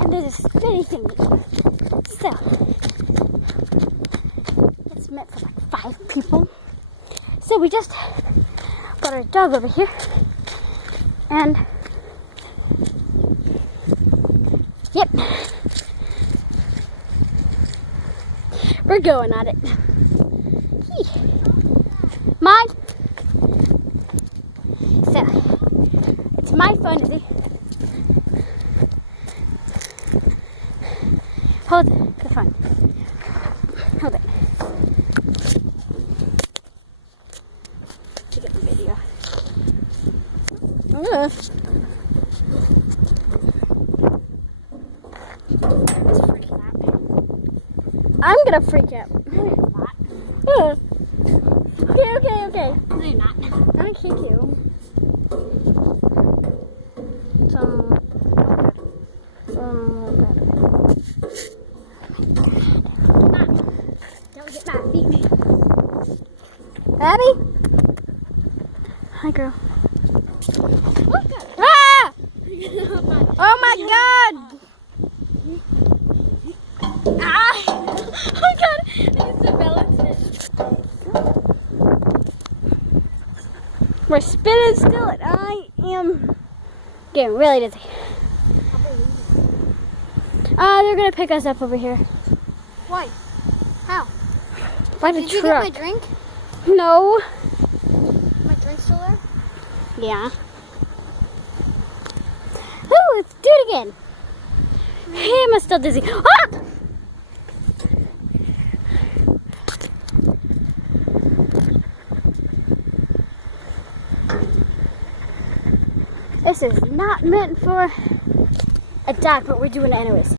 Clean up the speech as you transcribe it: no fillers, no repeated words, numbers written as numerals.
And there's a spinny thing. So, it's meant for like 5 people. So we just got our dog over here. And, yep. We're going at it. Mine. So, it's my phone, is it? Hold the phone. Hold it. To get the video. I'm gonna freak out. No, you're not. Okay. No, you're not. I'm gonna kick you. Don't get mad. Beat me. Abby? Hi, girl. Ah! Oh my God! Ah! Oh God! I used to balance it. We're spinning still, and I am getting really dizzy. They're gonna pick us up over here. Why? How? By the Did truck. you get my drink? No. My drink's still there? Yeah. Oh, let's do it again. Hey, I'm still dizzy. Ah! This is not meant for a dog, but we're doing it anyways.